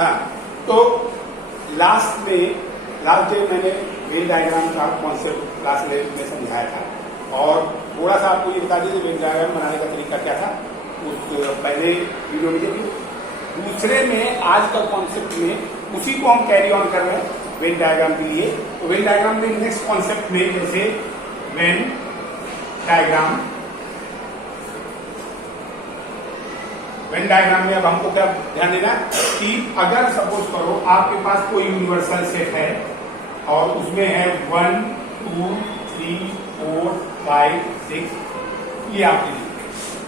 हाँ, तो last day मैंने वेन डायग्राम का कॉन्सेप्ट क्लास में समझाया था और थोड़ा सा आपको ये बता दीजिए वेन डायग्राम बनाने का तरीका क्या था। उस पहले वीडियो में देखिए, दूसरे में आज का कॉन्सेप्ट में उसी को हम कैरी ऑन कर रहे हैं वेन डायग्राम के लिए। तो वेन डायग्राम में नेक्स्ट कॉन्सेप्ट में जैसे वेन डायग्राम में अब हमको क्या ध्यान देना कि अगर सपोज करो आपके पास कोई यूनिवर्सल सेट है और उसमें है 1 2 3 4 5 6 ये आपके लिए,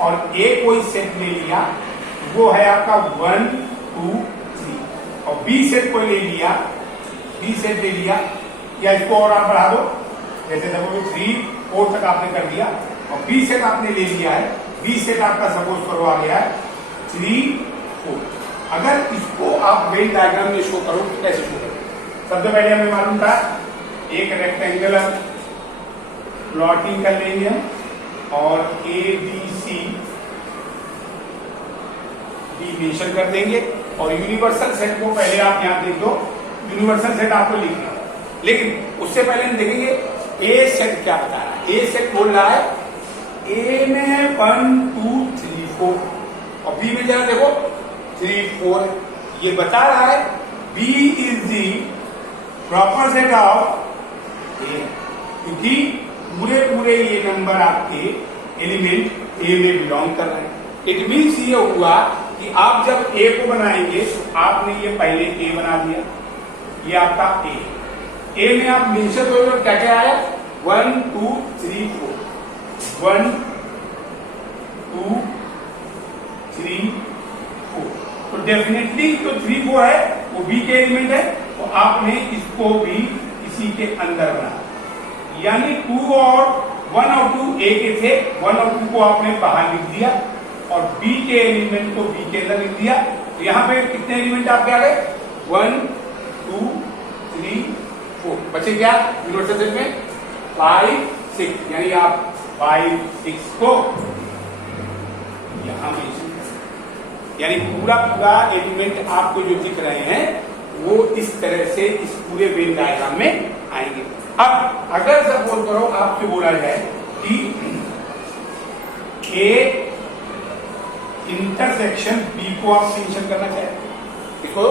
और ए कोई सेट ले लिया वो है आपका 1 2 3 और बी सेट कोई ले लिया या इसको और आप बढ़ा दो, जैसे सपोज 3 4 तक आपने कर दिया और बी सेट आपने ले लिया है, बी सेट आपका सपोज करो आ गया है 3 4। अगर इसको आप वेन डायग्राम में शो करो तो कैसे शो करो? सबसे पहले हमें मालूम था एक रेक्टेंगुलर प्लॉटिंग कर लेंगे हम और A B C D mention कर देंगे और यूनिवर्सल सेट को पहले आप यहां देख दो, यूनिवर्सल सेट आपको लिखना है। लेकिन उससे पहले हम देखेंगे ए सेट क्या बता रहा है। ए सेट बोल रहा है ए में 1 2 3 4 और बी में जरा देखो 3 4, ये बता रहा है B is the proper set of A, क्योंकि पूरे ये नंबर आपके एलिमेंट ए में बिलोंग कर रहे हैं। इट मीन्स ये हुआ कि आप जब ए को बनाएंगे तो आपने ये पहले ए बना दिया, ये आपका ए में आप मेंशन करोगे क्या क्या आया 1 2 3 4 1 2 3 4, तो डेफिनेटली तो 3 4 है वो बी के एलिमेंट है, तो आपने इसको भी इसी के अंदर बना, यानी 2 और 1 और 2 ए के थे, 1 और 2 को आपने बाहर लिख दिया और बी के एलिमेंट को बी के अंदर लिख दिया। तो यहां पे कितने एलिमेंट आपके आ गए 1 2 3 4, बचे क्या यूनिवर्सल सेट में 5 6, यानी आप 5 6 को यहां मेंशन, यानी पूरा एलिमेंट आपको जो दिख रहे हैं वो इस तरह से इस पूरे वेन डायग्राम में आएंगे। अब अगर सपोज करो आपसे बोला जाए कि ए इंटरसेक्शन बी को आप मेंशन करना चाहते देखो,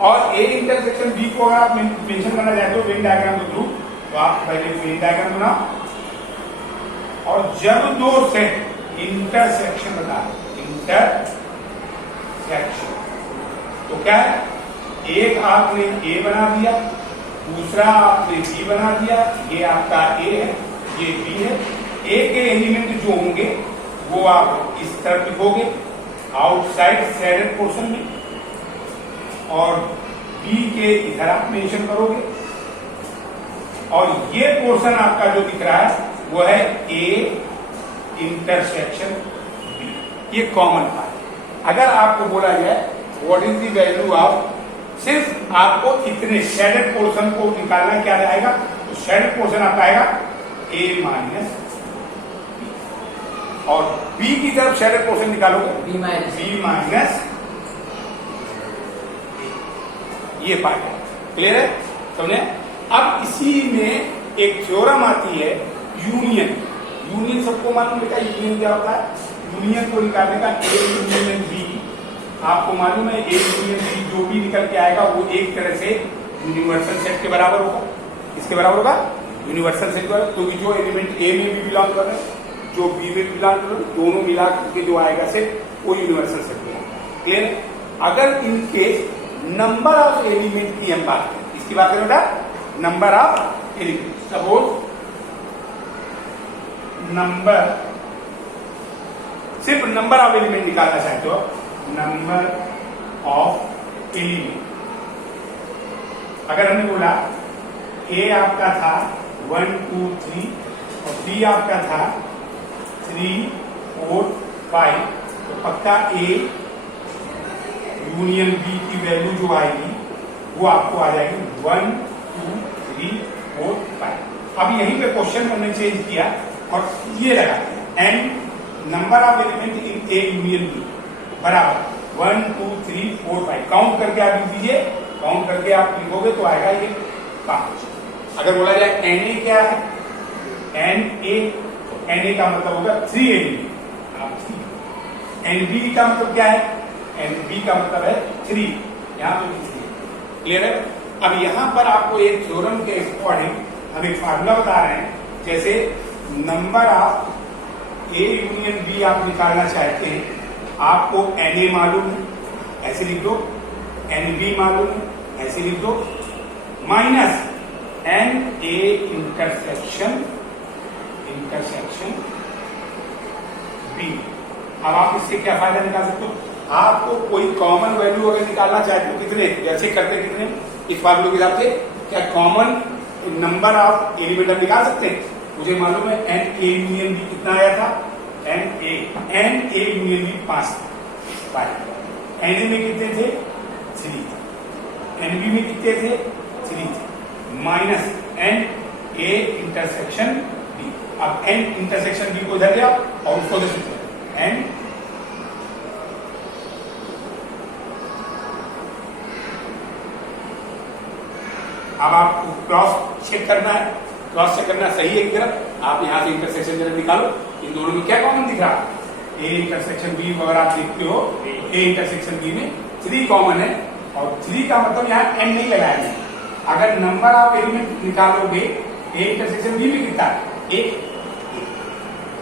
और ए इंटरसेक्शन बी को अगर आप मेंशन करना चाहते हो वेन डायग्राम के थ्रू, तो आप पहले वेन डायग्राम बनाओ और जब दो सेट इंटरसेक्शन बता इंटरसेक्शन तो क्या है, एक आपने ए बना दिया, दूसरा आपने बी बना दिया, ये आपका ए है ये बी है। ए के एलिमेंट जो होंगे वो आप इस तरफ लिखोगे आउटसाइड शेडेड पोर्शन में, और बी के इधर आप मेंशन करोगे, और ये पोर्शन आपका जो दिख रहा है वो है ए इंटरसेक्शन बी, ये कॉमन पार्ट। अगर आपको बोला जाए what is the value of, सिर्फ आपको इतने शेडेड पोर्शन को निकालना, क्या आएगा तो शेडेड पोर्शन आपका आएगा ए माइनस, और बी की तरफ शेडेड पोर्शन निकालोगे बी माइनस, ये पार्ट है। क्लियर है समझे? अब इसी में एक थ्योरम आती है यूनियन सबको मालूम बेटा यूनियन क्या होता है, यूनियन को निकालने का ए यूनियन बी, आपको मालूम है ए यूनियन बी जो भी निकल के आएगा वो एक तरह से यूनिवर्सल सेट के बराबर होगा, इसके बराबर होगा यूनिवर्सल सेट का, क्योंकि जो एलिमेंट ए में भी बिलोंग कर रहे हैं जो बी में बिलोंग कर रहे हैं दोनों मिला के जो आएगा सेट वो यूनिवर्सल सेट होगा। क्लियर? अगर इनके नंबर ऑफ एलिमेंट की हम बात करें, इसकी बात करें बेटा नंबर ऑफ एलिमेंट, सपोज सिर्फ नंबर ऑफ एलिमेंट निकालना चाहते हो, नंबर ऑफ एलिमेंट, अगर हमने बोला ए आपका था 1 2 3 और बी आपका था 3 4 5, तो पक्का ए यूनियन बी की वैल्यू जो आएगी वो आपको आ जाएगी 1 2 3 4 5। अब यहीं पे क्वेश्चन हमने चेंज किया और ये लगा and number of element in A union B बराबर 1 2 3 4 5 काउंट करके आप लिख दीजिए। काउंट करके आप लिखोगे तो आएगा ये 5। अगर बोला जाए Na क्या है, Na का मतलब होगा 3Nb। Nb का मतलब क्या है, Nb का मतलब है 3, यहाँ पे 3। क्लियर है। अब यहाँ पर आपको एक थ्योरम के अकॉर्डिंग हम एक फार्मूला बता रहे हैं। जैसे number of A union B आप निकालना चाहते हैं, आपको Na मालूम है, ऐसे लिख दो, Nb मालूम है, ऐसे लिख दो, माइनस Na इंटरसेक्शन B। अब आप इससे क्या फायदा निकाल सकते हो, आपको कोई कॉमन वैल्यू अगर निकालना चाहते हो, कितने जैसे करते कितने इस फार्मूले के हिसाब से, क्या कॉमन नंबर ऑफ एलिमेंट हम निकाल सकते हैं। मुझे मालूम है Na यूनियन B कितना आया था, Na यूनियन B 5 था। Na में कितने थे, 3। Nb में कितने थे, 3 थे, माइनस Na इंटरसेक्शन B। अब N इंटरसेक्शन B को इधर ले आओ और उसको दे सकते हैं N अब आपको क्रॉस चेक करना है, क्रॉस चेक करना सही है एक तरफ, आप यहां से इंटरसेक्शन जरा निकालो, इन दोनों में क्या कॉमन दिख रहा है, A इंटरसेक्शन B अगर आप देखते हो A इंटरसेक्शन B में 3 कॉमन है, और 3 का मतलब यहाँ N नहीं लगाया गया। अगर नंबर ऑफ एलिमेंट निकालोगे A इंटरसेक्शन B में कितना है, 1।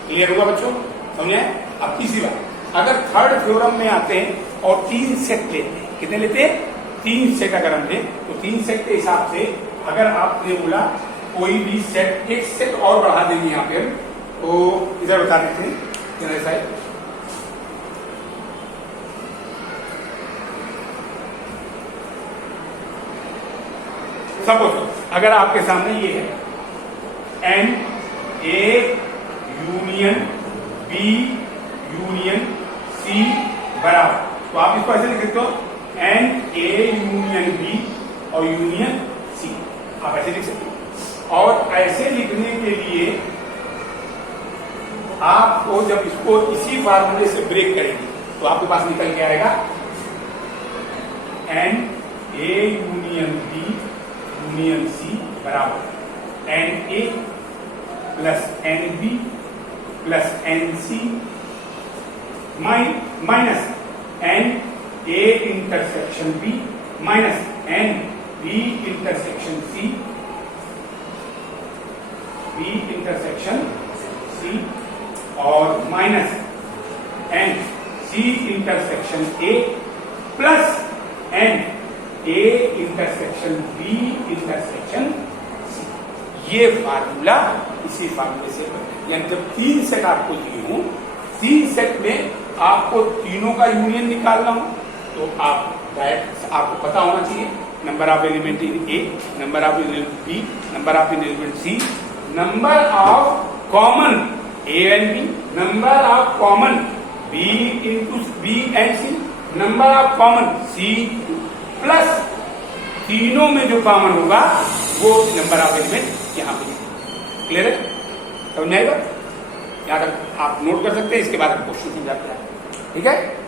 क्लियर हुआ बच्चों, समझे। अब तीसरी बात, अगर थर्ड थ्योरम में आते हैं और 3 सेट लेते हैं, कितने लेते हैं, 3 सेट अगर हम लें तो 3 सेट के हिसाब से अगर आपने बोला कोई भी सेट, एक सेट और बढ़ा देंगे यहाँ पे, तो इधर बता देते हैं ऐसा है। सपोज अगर आपके सामने ये है Na union B union C बराबर, तो आप इसको ऐसे लिख सकते हो Na यूनियन B और यूनियन C, आप ऐसे लिख सकते हो। और ऐसे लिखने के लिए आपको जब इसको इसी फार्मूले से ब्रेक करेंगे तो आपके पास निकल के आएगा Na union B union C बराबर Na plus Nb plus Nc minus Na intersection B minus Nb intersection C, B intersection C और minus Nc intersection A plus Na intersection B intersection C। ये formula इसी फार्मूले से, यानी जब 3 set आपको दिए हूं, 3 सेट में आपको तीनों का यूनियन निकालना हो, तो आप डायरेक्ट आपको पता होना चाहिए number of element in A, number of element B, number of element C, number of common A and B, number of common B into B and C, number of common C plus तीनों में जो common होगा वो number of element यहाँ पे। Clear है, समझ आएगा। यहाँ तक आप नोट कर सकते हैं, इसके बाद क्वेश्चन समझाते हैं, ठीक है।